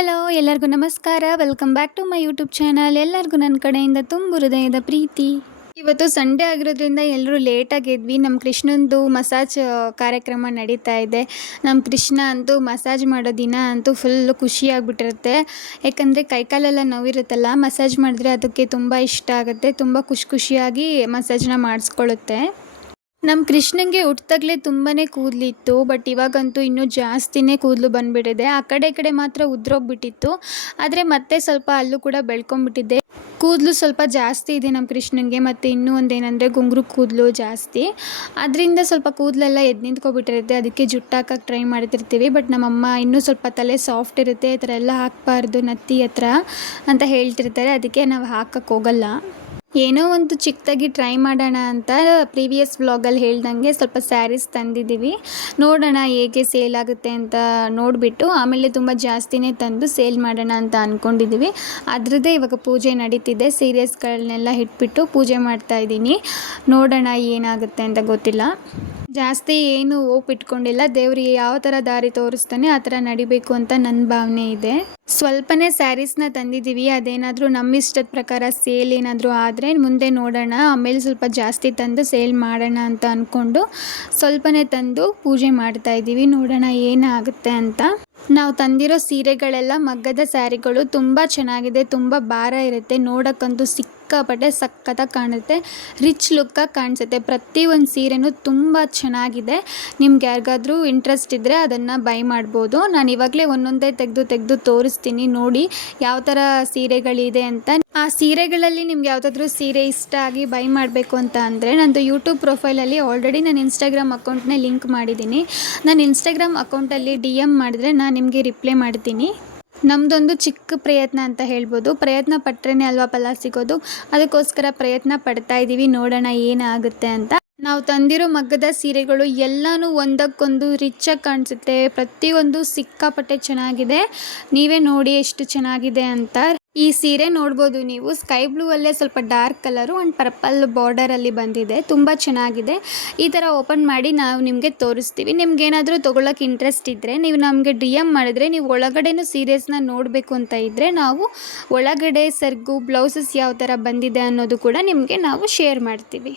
Hello ಎಲ್ಲರಿಗೂ ನಮಸ್ಕಾರ. Welcome back to my YouTube channel. ಎಲ್ಲರಿಗೂ ನನ್ನ ಕಡೆಯಿಂದ ತುಂಬ ಹೃದಯದ ಪ್ರೀತಿ. ಇವತ್ತು ಸಂಡೇ ಆಗಿರೋದ್ರಿಂದ ಎಲ್ಲರೂ ಲೇಟಾಗಿ ಎದ್ವಿ. ನಮ್ಮ ಕೃಷ್ಣಂದು ಮಸಾಜ್ ಕಾರ್ಯಕ್ರಮ ನಡೀತಾ ಇದೆ. ನಮ್ಮ ಕೃಷ್ಣ ಅಂತೂ ಮಸಾಜ್ ಮಾಡೋ ದಿನ ಅಂತೂ ಫುಲ್ಲು ಖುಷಿಯಾಗ್ಬಿಟ್ಟಿರುತ್ತೆ. ಯಾಕಂದರೆ ಕೈಕಾಲೆಲ್ಲ ನೋವಿರುತ್ತಲ್ಲ, ಮಸಾಜ್ ಮಾಡಿದ್ರೆ ಅದಕ್ಕೆ ತುಂಬ ಇಷ್ಟ ಆಗುತ್ತೆ. ತುಂಬ ಖುಷಿಯಾಗಿ ಮಸಾಜ್ನ ಮಾಡಿಸ್ಕೊಳ್ಳುತ್ತೆ. ನಮ್ಮ ಕೃಷ್ಣಂಗೆ ಹುಟ್ಟಿದಾಗಲೇ ತುಂಬಾ ಕೂದಲಿತ್ತು. ಬಟ್ ಇವಾಗಂತೂ ಇನ್ನೂ ಜಾಸ್ತಿನೇ ಕೂದಲು ಬಂದುಬಿಟ್ಟಿದೆ. ಆ ಕಡೆ ಮಾತ್ರ ಉದ್ರೋಗ್ಬಿಟ್ಟಿತ್ತು. ಆದರೆ ಮತ್ತೆ ಸ್ವಲ್ಪ ಅಲ್ಲೂ ಕೂಡ ಬೆಳ್ಕೊಂಬಿಟ್ಟಿದೆ. ಕೂದಲು ಸ್ವಲ್ಪ ಜಾಸ್ತಿ ಇದೆ ನಮ್ಮ ಕೃಷ್ಣಂಗೆ. ಮತ್ತು ಇನ್ನೂ ಒಂದೇನೆಂದರೆ ಗುಂಗುರು ಕೂದಲು ಜಾಸ್ತಿ. ಅದರಿಂದ ಸ್ವಲ್ಪ ಕೂದಲೆಲ್ಲ ಎದ್ದು ನಿಂತ್ಕೊಬಿಟ್ಟಿರುತ್ತೆ. ಅದಕ್ಕೆ ಜುಟ್ಟು ಹಾಕಕ್ಕೆ ಟ್ರೈ ಮಾಡ್ತಿರ್ತೀವಿ. ಬಟ್ ನಮ್ಮಮ್ಮ ಇನ್ನೂ ಸ್ವಲ್ಪ ತಲೆ ಸಾಫ್ಟ್ ಇರುತ್ತೆ, ಈ ಥರ ಎಲ್ಲ ಹಾಕಬಾರ್ದು ನತ್ತಿ ಹತ್ರ ಅಂತ ಹೇಳ್ತಿರ್ತಾರೆ. ಅದಕ್ಕೆ ನಾವು ಹಾಕಕ್ಕೆ ಹೋಗಲ್ಲ. ಏನೋ ಒಂದು ಚಿಕ್ಕದಾಗಿ ಟ್ರೈ ಮಾಡೋಣ ಅಂತ ಪ್ರೀವಿಯಸ್ ವ್ಲಾಗಲ್ಲಿ ಹೇಳ್ದಂಗೆ ಸ್ವಲ್ಪ ಸ್ಯಾರೀಸ್ ತಂದಿದ್ದೀವಿ. ನೋಡೋಣ ಹೇಗೆ ಸೇಲ್ ಆಗುತ್ತೆ ಅಂತ ನೋಡಿಬಿಟ್ಟು ಆಮೇಲೆ ತುಂಬ ಜಾಸ್ತಿನೇ ತಂದು ಸೇಲ್ ಮಾಡೋಣ ಅಂತ ಅಂದ್ಕೊಂಡಿದ್ದೀವಿ. ಅದರದ್ದೇ ಇವಾಗ ಪೂಜೆ ನಡೀತಿದೆ. ಸೀರಿಯಸ್ಗಳನ್ನೆಲ್ಲ ಇಟ್ಬಿಟ್ಟು ಪೂಜೆ ಮಾಡ್ತಾಯಿದ್ದೀನಿ. ನೋಡೋಣ ಏನಾಗುತ್ತೆ ಅಂತ ಗೊತ್ತಿಲ್ಲ. ಜಾಸ್ತಿ ಏನು ಹೋಪ್ ಇಟ್ಕೊಂಡಿಲ್ಲ. ದೇವ್ರಿಗೆ ಯಾವ ಥರ ದಾರಿ ತೋರಿಸ್ತಾನೆ ಆ ಥರ ನಡಿಬೇಕು ಅಂತ ನನ್ನ ಭಾವನೆ ಇದೆ. ಸ್ವಲ್ಪನೇ ಸ್ಯಾರೀಸ್ನ ತಂದಿದ್ದೀವಿ. ಅದೇನಾದರೂ ನಮ್ಮ ಇಷ್ಟದ ಪ್ರಕಾರ ಸೇಲ್ ಏನಾದರೂ ಆದರೆ ಮುಂದೆ ನೋಡೋಣ. ಆಮೇಲೆ ಸ್ವಲ್ಪ ಜಾಸ್ತಿ ತಂದು ಸೇಲ್ ಮಾಡೋಣ ಅಂತ ಅಂದ್ಕೊಂಡು ಸ್ವಲ್ಪನೇ ತಂದು ಪೂಜೆ ಮಾಡ್ತಾಯಿದ್ದೀವಿ. ನೋಡೋಣ ಏನಾಗುತ್ತೆ ಅಂತ. ನಾವು ತಂದಿರೋ ಸೀರೆಗಳೆಲ್ಲ ಮಗ್ಗದ ಸ್ಯಾರಿಗಳು. ತುಂಬ ಚೆನ್ನಾಗಿದೆ, ತುಂಬ ಭಾರ ಇರುತ್ತೆ. ನೋಡೋಕ್ಕಂತೂ ಸಿಕ್ಕಾಪಟ್ಟೆ ಸಖತ್ತಾಗಿ ಕಾಣುತ್ತೆ, ರಿಚ್ ಲುಕ್ಕಾಗಿ ಕಾಣಿಸುತ್ತೆ. ಪ್ರತಿಯೊಂದು ಸೀರೆನೂ ತುಂಬ ಚೆನ್ನಾಗಿದೆ. ನಿಮ್ಗೆ ಯಾರಿಗಾದ್ರೂ ಇಂಟ್ರೆಸ್ಟ್ ಇದ್ದರೆ ಅದನ್ನು ಬೈ ಮಾಡ್ಬೋದು. ನಾನು ಇವಾಗಲೇ ಒಂದೊಂದೇ ತೆಗೆದು ತೋರಿಸ್ತೀನಿ, ನೋಡಿ ಯಾವ ಥರ ಸೀರೆಗಳಿದೆ ಅಂತ. ಆ ಸೀರೆಗಳಲ್ಲಿ ನಿಮ್ಗೆ ಯಾವುದಾದ್ರೂ ಸೀರೆ ಇಷ್ಟ ಆಗಿ ಬೈ ಮಾಡಬೇಕು ಅಂತ ಅಂದರೆ ನಂದು ಯೂಟ್ಯೂಬ್ ಪ್ರೊಫೈಲಲ್ಲಿ ಆಲ್ರೆಡಿ ನಾನು ಇನ್ಸ್ಟಾಗ್ರಾಮ್ ಅಕೌಂಟ್ನೇ ಲಿಂಕ್ ಮಾಡಿದ್ದೀನಿ. ನಾನು ಇನ್ಸ್ಟಾಗ್ರಾಮ್ ಅಕೌಂಟಲ್ಲಿ DM ಮಾಡಿದ್ರೆ ನಾನು ನಿಮಗೆ ರಿಪ್ಲೈ ಮಾಡ್ತೀನಿ. ನಮ್ಮದೊಂದು ಚಿಕ್ಕ ಪ್ರಯತ್ನ ಅಂತ ಹೇಳ್ಬೋದು. ಪ್ರಯತ್ನ ಪಟ್ಟರೆ ಅಲ್ವಾ ಫಲ ಸಿಗೋದು. ಅದಕ್ಕೋಸ್ಕರ ಪ್ರಯತ್ನ ಪಡ್ತಾ ಇದ್ದೀವಿ. ನೋಡೋಣ ಏನಾಗುತ್ತೆ ಅಂತ. ನಾವು ತಂದಿರೋ ಮಗ್ಗದ ಸೀರೆಗಳು ಎಲ್ಲನೂ ಒಂದಕ್ಕೊಂದು ರಿಚ್ಚಾಗಿ ಕಾಣಿಸುತ್ತೆ. ಪ್ರತಿಯೊಂದು ಸಿಕ್ಕಾಪಟ್ಟೆ ಚೆನ್ನಾಗಿದೆ. ನೀವೇ ನೋಡಿ ಎಷ್ಟು ಚೆನ್ನಾಗಿದೆ ಅಂತ. ಈ ಸೀರೆ ನೋಡ್ಬೋದು ನೀವು, ಸ್ಕೈ ಬ್ಲೂ ಅಲ್ಲೇ ಸ್ವಲ್ಪ ಡಾರ್ಕ್ ಕಲರು ಆ್ಯಂಡ್ ಪರ್ಪಲ್ ಬಾರ್ಡರಲ್ಲಿ ಬಂದಿದೆ. ತುಂಬ ಚೆನ್ನಾಗಿದೆ. ಈ ಥರ ಓಪನ್ ಮಾಡಿ ನಾವು ನಿಮಗೆ ತೋರಿಸ್ತೀವಿ. ನಿಮ್ಗೇನಾದರೂ ತೊಗೊಳಕ್ಕೆ ಇಂಟ್ರೆಸ್ಟ್ ಇದ್ದರೆ ನೀವು ನಮಗೆ DM ಮಾಡಿದ್ರೆ, ನೀವು ಒಳಗಡೆನೂ ಸೀರೆಸ್ನ ನೋಡಬೇಕು ಅಂತ ಇದ್ದರೆ ನಾವು ಒಳಗಡೆ ಸರ್ಗು ಬ್ಲೌಸಸ್ ಯಾವ ಥರ ಬಂದಿದೆ ಅನ್ನೋದು ಕೂಡ ನಿಮಗೆ ನಾವು ಶೇರ್ ಮಾಡ್ತೀವಿ.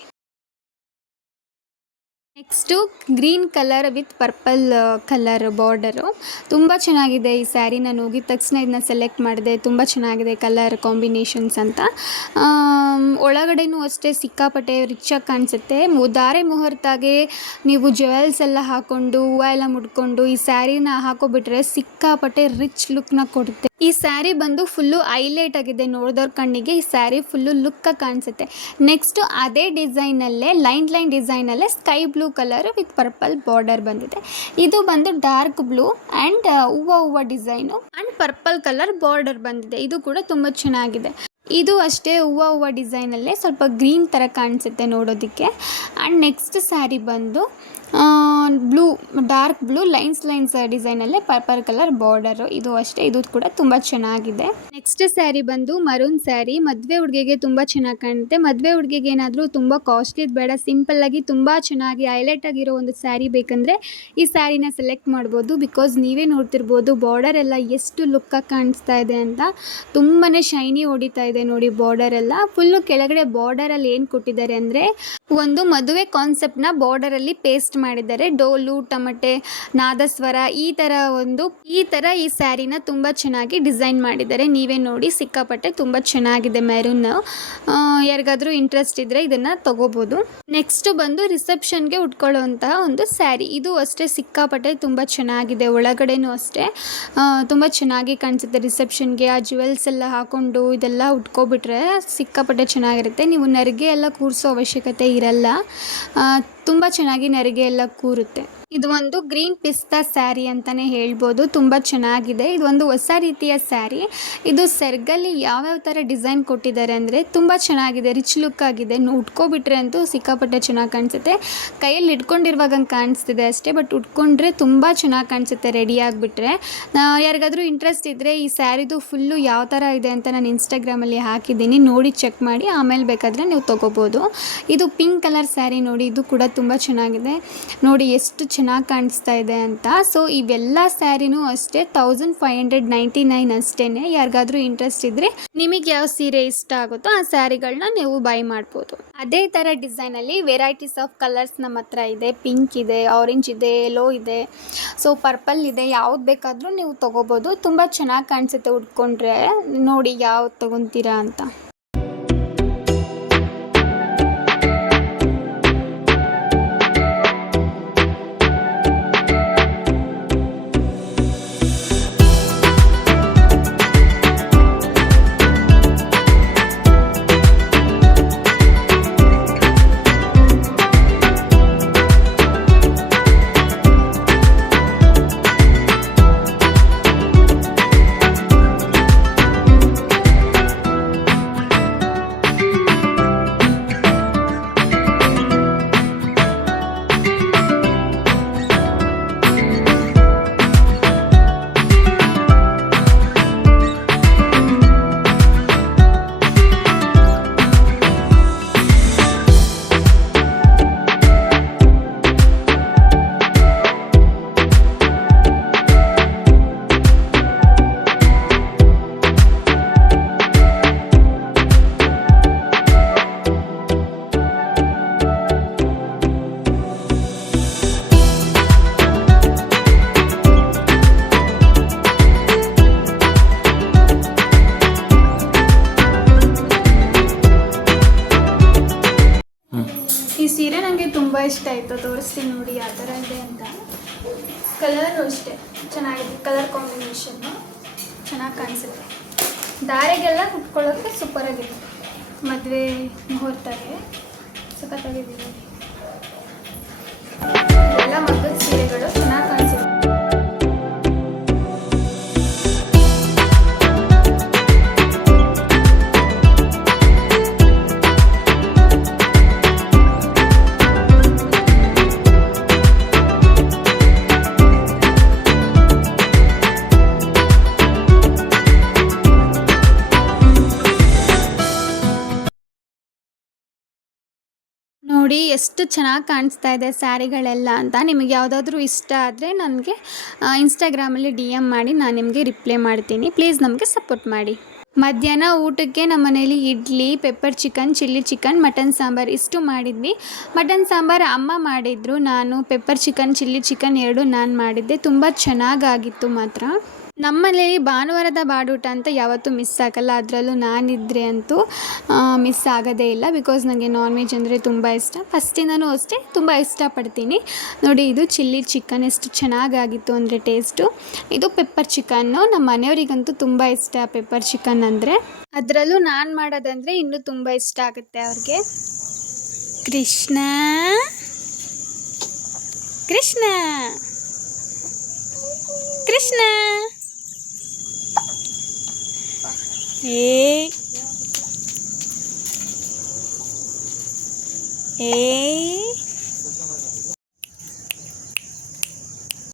Next green colour with purple colour border. ತುಂಬ ಚೆನ್ನಾಗಿದೆ ಈ ಸ್ಯಾರಿ. ನಾನು ಹೋಗಿದ ತಕ್ಷಣ ಇದನ್ನ ಸೆಲೆಕ್ಟ್ ಮಾಡಿದೆ. ತುಂಬ ಚೆನ್ನಾಗಿದೆ ಕಲರ್ ಕಾಂಬಿನೇಷನ್ಸ್ ಅಂತ. ಒಳಗಡೆನೂ ಅಷ್ಟೇ ಸಿಕ್ಕಾಪಟ್ಟೆ ರಿಚಾಗಿ ಕಾಣಿಸುತ್ತೆ. ಧಾರೆ ಮುಹೂರ್ತಾಗೆ ನೀವು ಜ್ಯುವೆಲ್ಸ್ ಎಲ್ಲ ಹಾಕ್ಕೊಂಡು ಹೂವು ಎಲ್ಲ ಮುಡ್ಕೊಂಡು ಈ ಸ್ಯಾರಿನ ಹಾಕೋಬಿಟ್ರೆ ಸಿಕ್ಕಾಪಟ್ಟೆ ರಿಚ್ ಲುಕ್ನ ಕೊಡುತ್ತೆ. ಈ ಸ್ಯಾರಿ ಬಂದು ಫುಲ್ಲು ಹೈಲೈಟ್ ಆಗಿದೆ. ನೋಡಿದವ್ರ ಕಣ್ಣಿಗೆ ಈ ಸ್ಯಾರಿ ಫುಲ್ಲು ಲುಕ್ಕಾಗಿ ಕಾಣಿಸುತ್ತೆ. ನೆಕ್ಸ್ಟು ಅದೇ ಡಿಸೈನಲ್ಲೇ ಲೈನ್ ಡಿಸೈನಲ್ಲೇ sky blue colour with purple border ಬಂದಿದೆ. ಇದು ಬಂದು ಡಾರ್ಕ್ ಬ್ಲೂ ಆ್ಯಂಡ್ ಹೂವು design and purple colour border ಬಂದಿದೆ. ಇದು ಕೂಡ ತುಂಬ ಚೆನ್ನಾಗಿದೆ. ಇದು ಅಷ್ಟೇ ಹೂವು ಡಿಸೈನಲ್ಲೇ ಸ್ವಲ್ಪ ಗ್ರೀನ್ ಥರ ಕಾಣಿಸುತ್ತೆ ನೋಡೋದಕ್ಕೆ. ಆ್ಯಂಡ್ ನೆಕ್ಸ್ಟ್ ಸ್ಯಾರಿ ಬಂದು ಬ್ಲೂ, ಡಾರ್ಕ್ ಬ್ಲೂ ಲೈನ್ಸ್ ಡಿಸೈನಲ್ಲೇ ಪರ್ಪಲ್ ಕಲರ್ ಬಾರ್ಡರು. ಇದು ಅಷ್ಟೇ, ಇದು ಕೂಡ ತುಂಬ ಚೆನ್ನಾಗಿದೆ. ನೆಕ್ಸ್ಟ್ ಸ್ಯಾರಿ ಬಂದು ಮರೂನ್ ಸ್ಯಾರಿ. ಮದುವೆ ಹುಡುಗಿಗೆ ತುಂಬ ಚೆನ್ನಾಗಿ ಕಾಣುತ್ತೆ. ಮದುವೆ ಹುಡುಗಿಗೆ ಏನಾದರೂ ತುಂಬ ಕಾಸ್ಟ್ಲಿದು ಬೇಡ, ಸಿಂಪಲ್ಲಾಗಿ ತುಂಬ ಚೆನ್ನಾಗಿ ಹೈಲೈಟ್ ಆಗಿರೋ ಒಂದು ಸ್ಯಾರಿ ಬೇಕಂದರೆ ಈ ಸ್ಯಾರಿನ ಸೆಲೆಕ್ಟ್ ಮಾಡ್ಬೋದು. ಬಿಕಾಸ್ ನೀವೇ ನೋಡ್ತಿರ್ಬೋದು ಬಾರ್ಡರ್ ಎಲ್ಲ ಎಷ್ಟು ಲುಕ್ಕಾಗಿ ಕಾಣಿಸ್ತಾ ಇದೆ ಅಂತ. ತುಂಬಾ ಶೈನಿ ಹೊಡಿತಾ ಇದೆ ನೋಡಿ ಬಾರ್ಡರ್ ಎಲ್ಲ. ಫುಲ್ಲು ಕೆಳಗಡೆ ಬಾರ್ಡರಲ್ಲಿ ಏನು ಕೊಟ್ಟಿದ್ದಾರೆ ಅಂದರೆ ಒಂದು ಮದುವೆ ಕಾನ್ಸೆಪ್ಟ್ನ ಬಾರ್ಡರಲ್ಲಿ ಪೇಸ್ಟ್ ಮಾಡಿದ್ದಾರೆ. ಡೋಲು, ಟಮಟೆ, ನಾದಸ್ವರ ಈ ಥರ ಈ ಸ್ಯಾರಿನ ತುಂಬ ಚೆನ್ನಾಗಿ ಡಿಸೈನ್ ಮಾಡಿದ್ದಾರೆ. ನೀವೇ ನೋಡಿ ಸಿಕ್ಕಾಪಟ್ಟೆ ತುಂಬ ಚೆನ್ನಾಗಿದೆ. ಮೆರೂನ್. ಯಾರಿಗಾದ್ರೂ ಇಂಟ್ರೆಸ್ಟ್ ಇದ್ದರೆ ಇದನ್ನು ತಗೋಬೋದು. ನೆಕ್ಸ್ಟ್ ಬಂದು ರಿಸೆಪ್ಷನ್ಗೆ ಉಟ್ಕೊಳ್ಳೋವಂತಹ ಒಂದು ಸ್ಯಾರಿ. ಇದು ಅಷ್ಟೇ ಸಿಕ್ಕಾಪಟ್ಟೆ ತುಂಬ ಚೆನ್ನಾಗಿದೆ. ಒಳಗಡೆನೂ ಅಷ್ಟೇ ತುಂಬ ಚೆನ್ನಾಗಿ ಕಾಣಿಸುತ್ತೆ. ರಿಸೆಪ್ಷನ್ಗೆ ಆ ಜ್ಯುವೆಲ್ಸ್ ಎಲ್ಲ ಹಾಕ್ಕೊಂಡು ಇದೆಲ್ಲ ಉಟ್ಕೊಬಿಟ್ರೆ ಸಿಕ್ಕಾಪಟ್ಟೆ ಚೆನ್ನಾಗಿರುತ್ತೆ. ನೀವು ನೆರಿಗೆ ಎಲ್ಲ ಕೂರಿಸೋ ಅವಶ್ಯಕತೆ ಇರಲ್ಲ. ತುಂಬ ಚೆನ್ನಾಗಿ ನೆರಿಗೆ ಎಲ್ಲ ಕೂರುತ್ತೆ. ಇದು ಒಂದು ಗ್ರೀನ್ ಪಿಸ್ತಾ ಸ್ಯಾರಿ ಅಂತಲೇ ಹೇಳ್ಬೋದು. ತುಂಬ ಚೆನ್ನಾಗಿದೆ. ಇದು ಒಂದು ಹೊಸ ರೀತಿಯ ಸ್ಯಾರಿ. ಇದು ಸೆರ್ಗಲ್ಲಿ ಯಾವ್ಯಾವ ಥರ ಡಿಸೈನ್ ಕೊಟ್ಟಿದ್ದಾರೆ ಅಂದರೆ ತುಂಬ ಚೆನ್ನಾಗಿದೆ, ರಿಚ್ ಲುಕ್ ಆಗಿದೆ. ಉಟ್ಕೊಬಿಟ್ರೆ ಅಂತೂ ಸಿಕ್ಕಾಪಟ್ಟೆ ಚೆನ್ನಾಗಿ ಕಾಣಿಸುತ್ತೆ. ಕೈಯಲ್ಲಿ ಇಟ್ಕೊಂಡಿರುವಾಗ ಹಂಗೆ ಕಾಣಿಸ್ತಿದೆ ಅಷ್ಟೇ, ಬಟ್ ಉಟ್ಕೊಂಡ್ರೆ ತುಂಬ ಚೆನ್ನಾಗಿ ಕಾಣಿಸುತ್ತೆ ರೆಡಿ ಆಗಿಬಿಟ್ರೆ. ಯಾರಿಗಾದ್ರೂ ಇಂಟ್ರೆಸ್ಟ್ ಇದ್ದರೆ ಈ ಸ್ಯಾರಿದು ಫುಲ್ಲು ಯಾವ ಥರ ಇದೆ ಅಂತ ನಾನು ಇನ್ಸ್ಟಾಗ್ರಾಮಲ್ಲಿ ಹಾಕಿದ್ದೀನಿ, ನೋಡಿ ಚೆಕ್ ಮಾಡಿ ಆಮೇಲೆ ಬೇಕಾದರೆ ನೀವು ತೊಗೋಬೋದು. ಇದು ಪಿಂಕ್ ಕಲರ್ ಸ್ಯಾರಿ ನೋಡಿ, ಇದು ಕೂಡ ತುಂಬ ಚೆನ್ನಾಗಿದೆ. ನೋಡಿ ಎಷ್ಟು ಚೆನ್ನಾಗಿ ಕಾಣಿಸ್ತಾ ಇದೆ ಅಂತ. ಸೊ ಇವೆಲ್ಲ ಸ್ಯಾರಿನೂ ಅಷ್ಟೇ 1599 ಅಷ್ಟೇ. ಯಾರಿಗಾದ್ರೂ ಇಂಟ್ರೆಸ್ಟ್ ಇದ್ದರೆ ನಿಮಗೆ ಯಾವ ಸೀರೆ ಇಷ್ಟ ಆಗುತ್ತೋ ಆ ಸ್ಯಾರಿಗಳನ್ನ ನೀವು ಬೈ ಮಾಡ್ಬೋದು. ಅದೇ ಥರ ಡಿಸೈನಲ್ಲಿ ವೆರೈಟೀಸ್ ಆಫ್ ಕಲರ್ಸ್ ನಮ್ಮ ಹತ್ರ ಇದೆ. ಪಿಂಕ್ ಇದೆ, ಆರೆಂಜ್ ಇದೆ, ಯೆಲ್ಲೋ ಇದೆ, ಸೊ ಪರ್ಪಲ್ ಇದೆ. ಯಾವ್ದು ಬೇಕಾದರೂ ನೀವು ತೊಗೋಬೋದು. ತುಂಬ ಚೆನ್ನಾಗಿ ಕಾಣಿಸುತ್ತೆ ಉಟ್ಕೊಂಡ್ರೆ. ನೋಡಿ ಯಾವ್ದು ತೊಗೊತೀರಾ ಅಂತ. ಈ ಸೀರೆ ನನಗೆ ತುಂಬ ಇಷ್ಟ ಆಯಿತು. ತೋರಿಸ್ತೀನಿ ನೋಡಿ ಯಾವ ಥರ ಇದೆ ಅಂತ. ಕಲರು ಅಷ್ಟೇ ಚೆನ್ನಾಗಿದೆ. ಕಲರ್ ಕಾಂಬಿನೇಷನ್ನು ಚೆನ್ನಾಗಿ ಕಾಣಿಸುತ್ತೆ. ದಾರೆಗೆಲ್ಲ ಉಟ್ಕೊಳ್ಳೋಕ್ಕೆ ಸೂಪರಾಗಿದೆ. ಮದುವೆ ಮುಹೂರ್ತಕ್ಕೆ ಸಖತ್ತಾಗಿದೆ. ಎಲ್ಲ ಮದುವೆ ಸೀರೆಗಳು ಚೆನ್ನಾಗಿ ಕಾಣಿಸುತ್ತೆ. ನೋಡಿ ಎಷ್ಟು ಚೆನ್ನಾಗಿ ಕಾಣಿಸ್ತಾ ಇದೆ ಸ್ಯಾರಿಗಳೆಲ್ಲ ಅಂತ. ನಿಮಗೆ ಯಾವುದಾದ್ರೂ ಇಷ್ಟ ಆದರೆ ನನಗೆ ಇನ್ಸ್ಟಾಗ್ರಾಮಲ್ಲಿ DM ಮಾಡಿ, ನಾನು ನಿಮಗೆ ರಿಪ್ಲೈ ಮಾಡ್ತೀನಿ. ಪ್ಲೀಸ್ ನಮಗೆ ಸಪೋರ್ಟ್ ಮಾಡಿ. ಮಧ್ಯಾಹ್ನ ಊಟಕ್ಕೆ ನಮ್ಮ ಮನೇಲಿ idli, pepper chicken, chilli chicken, mutton sambar ಇಷ್ಟು ಮಾಡಿದ್ವಿ. ಮಟನ್ ಸಾಂಬಾರು ಅಮ್ಮ ಮಾಡಿದರು. ನಾನು ಪೆಪ್ಪರ್ ಚಿಕನ್, ಚಿಲ್ಲಿ ಚಿಕನ್ ಎರಡೂ ನಾನು ಮಾಡಿದ್ದೆ. ತುಂಬ ಚೆನ್ನಾಗಾಗಿತ್ತು ಮಾತ್ರ. ನಮ್ಮನೇಲಿ ಭಾನುವಾರದ ಬಾಡೂಟ ಅಂತ ಯಾವತ್ತೂ ಮಿಸ್ ಆಗಲ್ಲ. ಅದರಲ್ಲೂ ನಾನಿದ್ದರೆ ಅಂತೂ ಮಿಸ್ ಆಗೋದೇ ಇಲ್ಲ. ಬಿಕಾಸ್ ನನಗೆ ನಾನ್ ವೆಜ್ ಅಂದರೆ ತುಂಬ ಇಷ್ಟ. ಫಸ್ಟಿಂದನೂ ಅಷ್ಟೇ ತುಂಬ ಇಷ್ಟಪಡ್ತೀನಿ. ನೋಡಿ ಇದು ಚಿಲ್ಲಿ ಚಿಕನ್ ಎಷ್ಟು ಚೆನ್ನಾಗಾಗಿತ್ತು ಅಂದರೆ ಟೇಸ್ಟು. ಇದು ಪೆಪ್ಪರ್ ಚಿಕನ್ನು. ನಮ್ಮ ಮನೆಯವರಿಗಂತೂ ತುಂಬ ಇಷ್ಟ ಪೆಪ್ಪರ್ ಚಿಕನ್ ಅಂದರೆ. ಅದರಲ್ಲೂ ನಾನು ಮಾಡೋದಂದರೆ ಇನ್ನೂ ತುಂಬ ಇಷ್ಟ ಆಗುತ್ತೆ ಅವ್ರಿಗೆ. ಕೃಷ್ಣ ಕೃಷ್ಣ ಕೃಷ್ಣ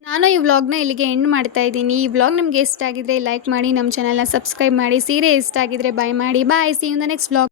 ನಾನು ಈ ವ್ಲಾಗ್ನ ಇಲ್ಲಿಗೆ ಎಂಡ್ ಮಾಡ್ತಾ ಇದ್ದೀನಿ. ಈ ವ್ಲಾಗ್ ನಿಮಗೆ ಇಷ್ಟ ಆಗಿದ್ರೆ ಲೈಕ್ ಮಾಡಿ, ನಮ್ಮ ಚಾನಲ್ನ ಸಬ್ಸ್ಕ್ರೈಬ್ ಮಾಡಿ. ಸೀರೆ ಇಷ್ಟ ಆಗಿದ್ರೆ ಬೈ ಮಾಡಿ. Bye. See you in the next vlog.